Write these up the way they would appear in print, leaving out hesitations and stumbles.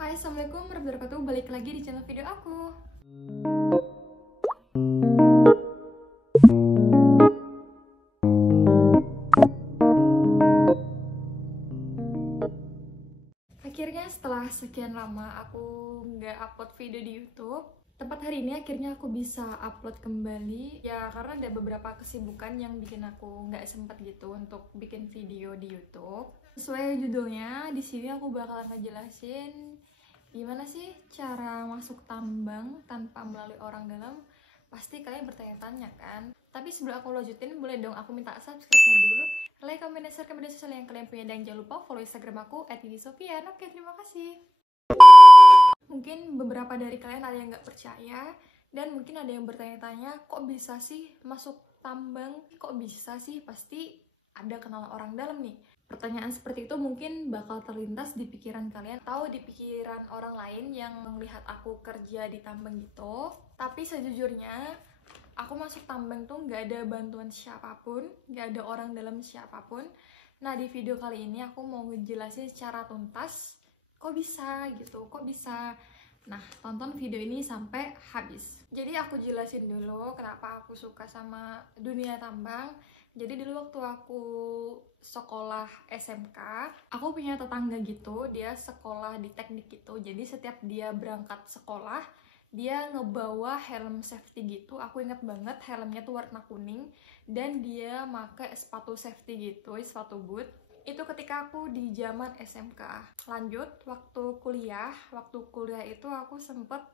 Hai, assalamualaikum warahmatullahi wabarakatuh. Balik lagi di channel video aku. Akhirnya setelah sekian lama aku nggak upload video di YouTube, tepat hari ini akhirnya aku bisa upload kembali. Ya karena ada beberapa kesibukan yang bikin aku nggak sempat gitu untuk bikin video di YouTube. Sesuai judulnya, di sini aku bakalan ngejelasin gimana sih cara masuk tambang tanpa melalui orang dalam. Pasti kalian bertanya-tanya kan? Tapi sebelum aku lanjutin, boleh dong aku minta subscribe-nya dulu, like, comment, dan share ke media sosial yang kalian punya, dan jangan lupa follow Instagram aku @didisofian. Oke, terima kasih. Mungkin beberapa dari kalian ada yang nggak percaya, dan mungkin ada yang bertanya-tanya, kok bisa sih masuk tambang? Kok bisa sih? Pasti ada kenalan orang dalam nih. Pertanyaan seperti itu mungkin bakal terlintas di pikiran kalian atau di pikiran orang lain yang melihat aku kerja di tambang gitu. Tapi sejujurnya, aku masuk tambang tuh nggak ada bantuan siapapun, nggak ada orang dalam siapapun. Nah, di video kali ini aku mau ngejelasin secara tuntas, kok bisa gitu, kok bisa. Nah, tonton video ini sampai habis. Jadi aku jelasin dulu kenapa aku suka sama dunia tambang. Jadi dulu waktu aku sekolah SMK, aku punya tetangga gitu, dia sekolah di teknik gitu. Jadi setiap dia berangkat sekolah, dia ngebawa helm safety gitu. Aku inget banget helmnya tuh warna kuning, dan dia pakai sepatu safety gitu, sepatu boot. Itu ketika aku di zaman SMK. Lanjut, waktu kuliah itu aku sempet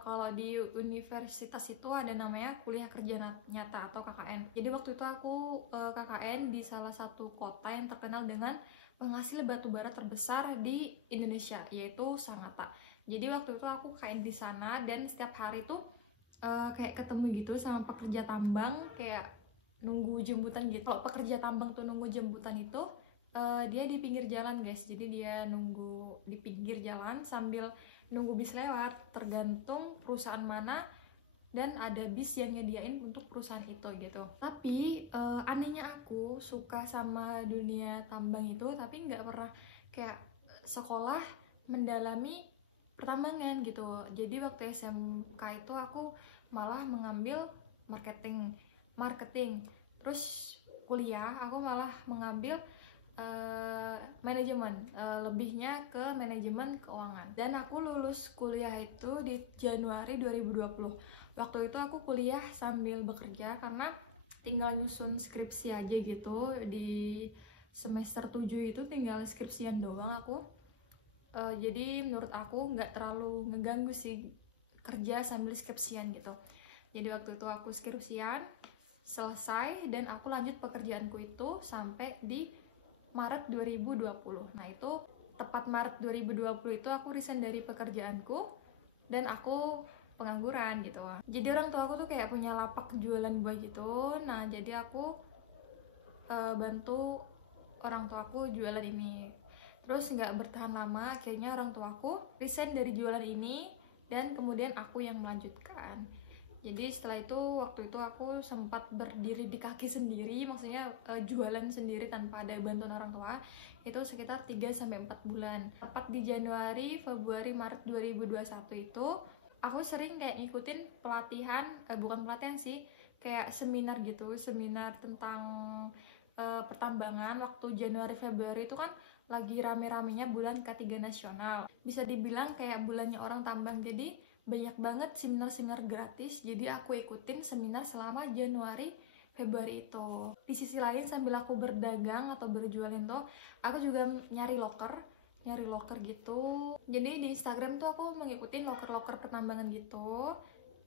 kalau di universitas itu ada namanya kuliah kerja nyata atau KKN. Jadi waktu itu aku KKN di salah satu kota yang terkenal dengan penghasil batu bara terbesar di Indonesia, yaitu Sangatta. Jadi waktu itu aku KKN di sana, dan setiap hari tuh kayak ketemu gitu sama pekerja tambang, kayak nunggu jemputan gitu. Kalau pekerja tambang tuh nunggu jemputan itu, dia di pinggir jalan guys. Jadi dia nunggu di pinggir jalan sambil nunggu bis lewat, tergantung perusahaan mana, dan ada bis yang nyediain untuk perusahaan itu gitu. Tapi anehnya aku suka sama dunia tambang itu, tapi nggak pernah kayak sekolah mendalami pertambangan gitu. Jadi waktu SMK itu aku malah mengambil marketing. Terus kuliah aku malah mengambil manajemen, lebihnya ke manajemen keuangan. Dan aku lulus kuliah itu di Januari 2020. Waktu itu aku kuliah sambil bekerja karena tinggal nyusun skripsi aja gitu. Di semester 7 itu tinggal skripsian doang aku. Jadi menurut aku nggak terlalu ngeganggu sih kerja sambil skripsian gitu. Jadi waktu itu aku skripsian selesai, dan aku lanjut pekerjaanku itu sampai di Maret 2020. Nah, itu tepat Maret 2020 itu aku resign dari pekerjaanku, dan aku pengangguran gitu. Jadi orang tua aku tuh kayak punya lapak jualan buah gitu. Nah, jadi aku bantu orang tuaku jualan ini. Terus nggak bertahan lama, akhirnya orang tuaku resign dari jualan ini, dan kemudian aku yang melanjutkan. Jadi setelah itu, waktu itu aku sempat berdiri di kaki sendiri, maksudnya jualan sendiri tanpa ada bantuan orang tua, itu sekitar 3-4 bulan. Tepat di Januari, Februari, Maret 2021 itu, aku sering kayak ngikutin pelatihan, bukan pelatihan sih, kayak seminar gitu, seminar tentang pertambangan. Waktu Januari Februari itu kan lagi rame-ramenya bulan K3 nasional. Bisa dibilang kayak bulannya orang tambang, jadi banyak banget seminar-seminar gratis. Jadi aku ikutin seminar selama Januari Februari itu. Di sisi lain, sambil aku berdagang atau berjualan tuh, aku juga nyari loker gitu. Jadi di Instagram tuh aku mengikuti loker-loker pertambangan gitu.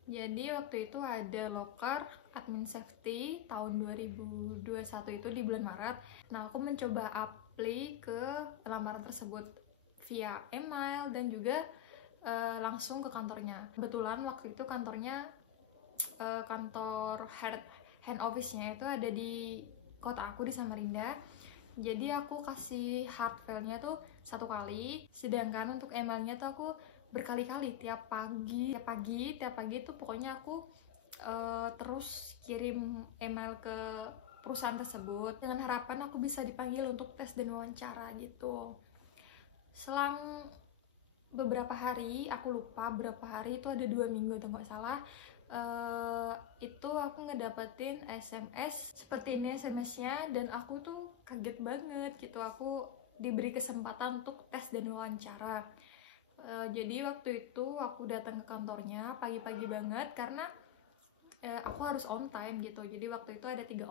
Jadi waktu itu ada loker admin safety tahun 2021 itu di bulan Maret. Nah, aku mencoba apply ke lamaran tersebut via email dan juga langsung ke kantornya. Kebetulan waktu itu kantornya kantor hand office-nya itu ada di kota aku di Samarinda. Jadi aku kasih hard file-nya tuh satu kali, sedangkan untuk emailnya tuh aku berkali-kali, tiap pagi itu pokoknya aku terus kirim email ke perusahaan tersebut dengan harapan aku bisa dipanggil untuk tes dan wawancara gitu. Selang beberapa hari, aku lupa berapa hari, itu ada 2 minggu atau nggak salah, itu aku ngedapetin SMS seperti ini SMS-nya, dan aku tuh kaget banget gitu. Aku diberi kesempatan untuk tes dan wawancara. Jadi waktu itu aku datang ke kantornya pagi-pagi banget karena aku harus on time gitu. Jadi waktu itu ada 3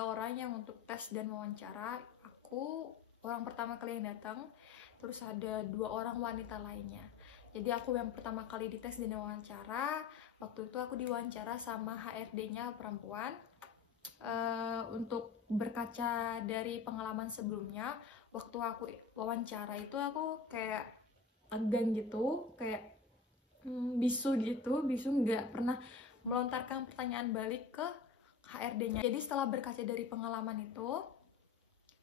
orang yang untuk tes dan wawancara. Aku orang pertama kali yang datang, terus ada 2 orang wanita lainnya. Jadi aku yang pertama kali dites dan wawancara. Waktu itu aku diwawancara sama HRD-nya perempuan. Untuk berkaca dari pengalaman sebelumnya, waktu aku wawancara itu aku kayak tegang gitu, kayak bisu nggak pernah melontarkan pertanyaan balik ke HRD-nya. Jadi setelah berkaca dari pengalaman itu,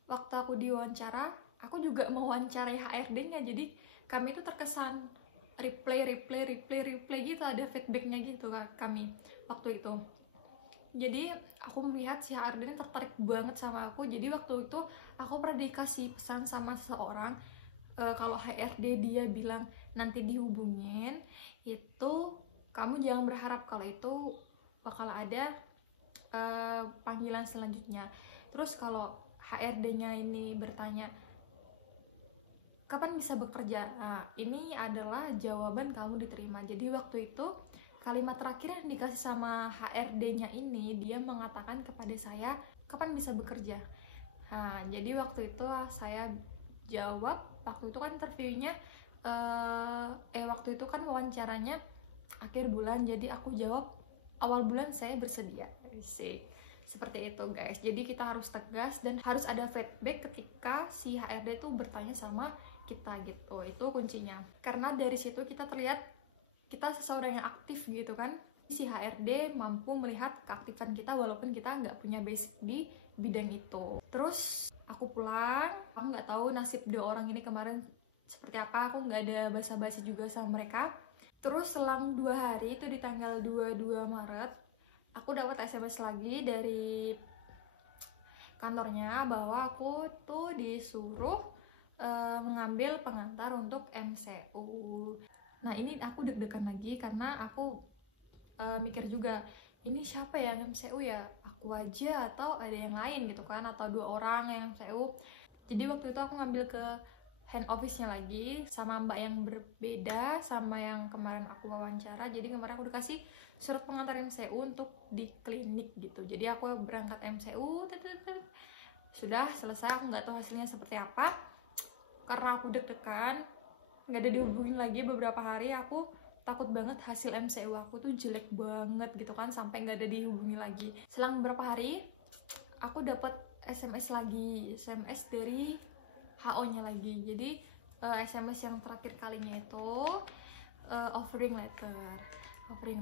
waktu aku diwawancara, aku juga mewawancarai HRD-nya. Jadi kami itu terkesan replay gitu, ada feedbacknya gitu kami waktu itu. Jadi aku melihat si HRD ini tertarik banget sama aku. Jadi waktu itu aku pernah dikasih pesan sama seseorang, kalau HRD dia bilang nanti dihubungin, itu kamu jangan berharap kalau itu bakal ada panggilan selanjutnya. Terus kalau HRD-nya ini bertanya kapan bisa bekerja, nah ini adalah jawaban kamu diterima. Jadi waktu itu kalimat terakhir yang dikasih sama HRD-nya ini, dia mengatakan kepada saya kapan bisa bekerja. Nah jadi waktu itu saya jawab, waktu itu kan interviewnya waktu itu kan wawancaranya akhir bulan, jadi aku jawab awal bulan saya bersedia sih. Seperti itu guys. Jadi kita harus tegas dan harus ada feedback ketika si HRD itu bertanya sama kita gitu. Itu kuncinya. Karena dari situ kita terlihat kita seseorang yang aktif gitu kan. Si HRD mampu melihat keaktifan kita walaupun kita nggak punya basic di bidang itu. Terus aku pulang, aku nggak tahu nasib 2 orang ini kemarin seperti apa. Aku nggak ada basa-basi juga sama mereka. Terus selang 2 hari, itu di tanggal 22 Maret, aku dapat SMS lagi dari kantornya bahwa aku tuh disuruh mengambil pengantar untuk MCU. Nah ini aku deg-degan lagi karena aku mikir juga, ini siapa yang MCU ya? Aku aja atau ada yang lain gitu kan, atau 2 orang yang MCU. Jadi waktu itu aku ngambil ke hand office-nya lagi sama mbak yang berbeda sama yang kemarin aku wawancara. Jadi kemarin aku dikasih surat pengantar MCU untuk di klinik gitu. Jadi aku berangkat MCU, sudah selesai. Aku nggak tahu hasilnya seperti apa karena aku deg-degan, nggak ada dihubungin lagi beberapa hari. Aku takut banget hasil MCU aku tuh jelek banget gitu kan, sampai nggak ada dihubungi lagi. Selang beberapa hari aku dapat SMS lagi, SMS dari HO-nya lagi. Jadi SMS yang terakhir kalinya itu offering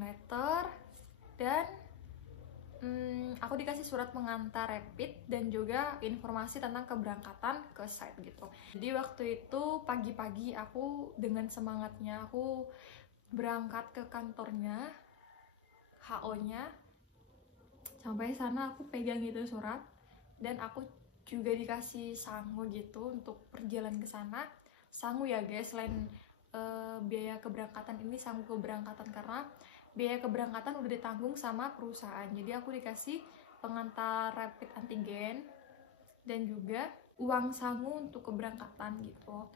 letter, dan aku dikasih surat pengantar rapid dan juga informasi tentang keberangkatan ke site gitu. Jadi waktu itu pagi-pagi aku dengan semangatnya aku berangkat ke kantornya HO-nya. Sampai sana aku pegang itu surat dan aku juga dikasih sangu gitu untuk perjalanan ke sana. Sangu ya guys, selain biaya keberangkatan, ini sangu keberangkatan karena biaya keberangkatan udah ditanggung sama perusahaan. Jadi aku dikasih pengantar rapid antigen dan juga uang sangu untuk keberangkatan gitu.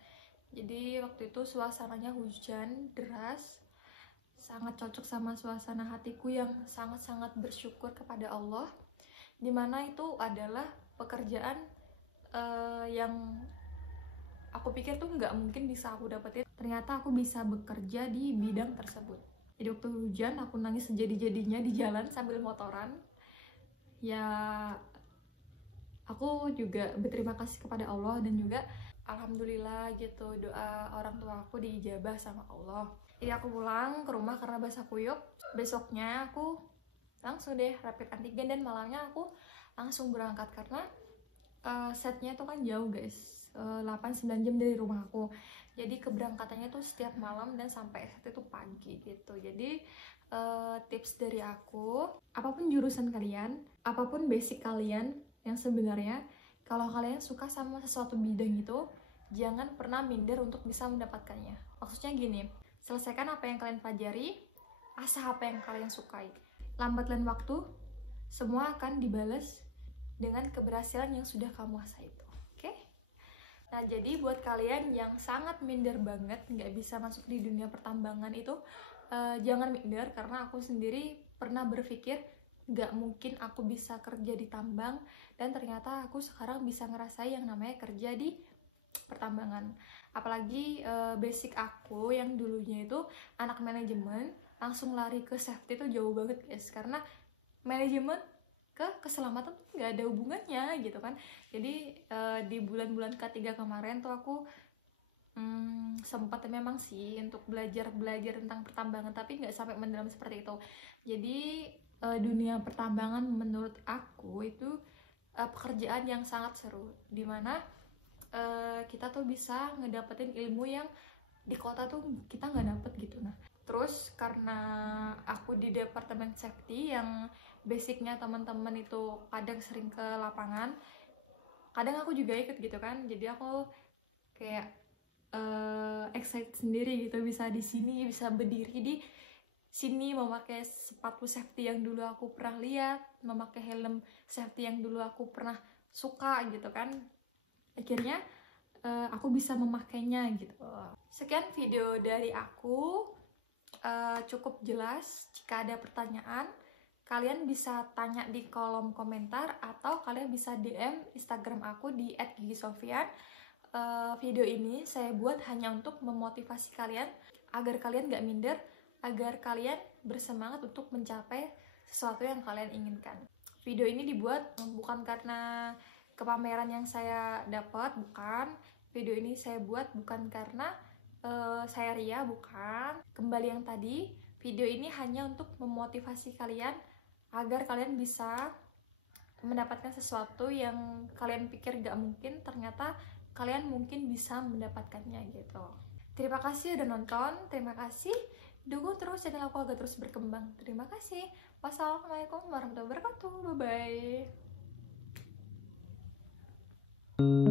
Jadi waktu itu suasananya hujan deras, sangat cocok sama suasana hatiku yang sangat-sangat bersyukur kepada Allah, dimana itu adalah pekerjaan yang aku pikir tuh nggak mungkin bisa aku dapetin. Ternyata aku bisa bekerja di bidang tersebut. Jadi waktu hujan aku nangis sejadi-jadinya di jalan sambil motoran. Ya aku juga berterima kasih kepada Allah dan juga alhamdulillah gitu, doa orang tua aku diijabah sama Allah. Jadi aku pulang ke rumah karena basah kuyup. Besoknya aku langsung deh rapid antigen dan malamnya aku langsung berangkat karena setnya tuh kan jauh guys, 8-9 jam dari rumah aku. Jadi keberangkatannya tuh setiap malam dan sampai set itu pagi gitu. Jadi tips dari aku, apapun jurusan kalian, apapun basic kalian yang sebenarnya, kalau kalian suka sama sesuatu bidang itu, jangan pernah minder untuk bisa mendapatkannya. Maksudnya gini, selesaikan apa yang kalian pelajari, asah apa yang kalian sukai. Lambat laun waktu, semua akan dibalas dengan keberhasilan yang sudah kamu asah itu. Oke? Nah, jadi buat kalian yang sangat minder banget nggak bisa masuk di dunia pertambangan itu, jangan minder, karena aku sendiri pernah berpikir nggak mungkin aku bisa kerja di tambang, dan ternyata aku sekarang bisa ngerasain yang namanya kerja di pertambangan. Apalagi basic aku yang dulunya itu anak manajemen, langsung lari ke safety itu jauh banget guys, karena manajemen ke keselamatan tuh nggak ada hubungannya gitu kan. Jadi di bulan-bulan ketiga kemarin tuh aku sempat memang sih untuk belajar tentang pertambangan, tapi nggak sampai mendalam seperti itu. Jadi dunia pertambangan menurut aku itu pekerjaan yang sangat seru, dimana kita tuh bisa ngedapetin ilmu yang di kota tuh kita nggak dapet gitu. Nah, terus karena aku di departemen safety yang basicnya teman-teman itu kadang sering ke lapangan, kadang aku juga ikut gitu kan, jadi aku kayak excited sendiri gitu, bisa di sini, bisa berdiri di sini, memakai sepatu safety yang dulu aku pernah lihat, memakai helm safety yang dulu aku pernah suka gitu kan. Akhirnya aku bisa memakainya gitu. Sekian video dari aku, cukup jelas. Jika ada pertanyaan, kalian bisa tanya di kolom komentar, atau kalian bisa DM Instagram aku di @gigisofian. Video ini saya buat hanya untuk memotivasi kalian agar kalian gak minder, agar kalian bersemangat untuk mencapai sesuatu yang kalian inginkan. Video ini dibuat bukan karena kepameran yang saya dapat, bukan. Video ini saya buat bukan karena saya ria, bukan. Kembali yang tadi, video ini hanya untuk memotivasi kalian agar kalian bisa mendapatkan sesuatu yang kalian pikir gak mungkin, ternyata kalian mungkin bisa mendapatkannya gitu. Terima kasih udah nonton, terima kasih. Dukung terus channel aku agar terus berkembang. Terima kasih. Wassalamualaikum warahmatullahi wabarakatuh. Bye-bye.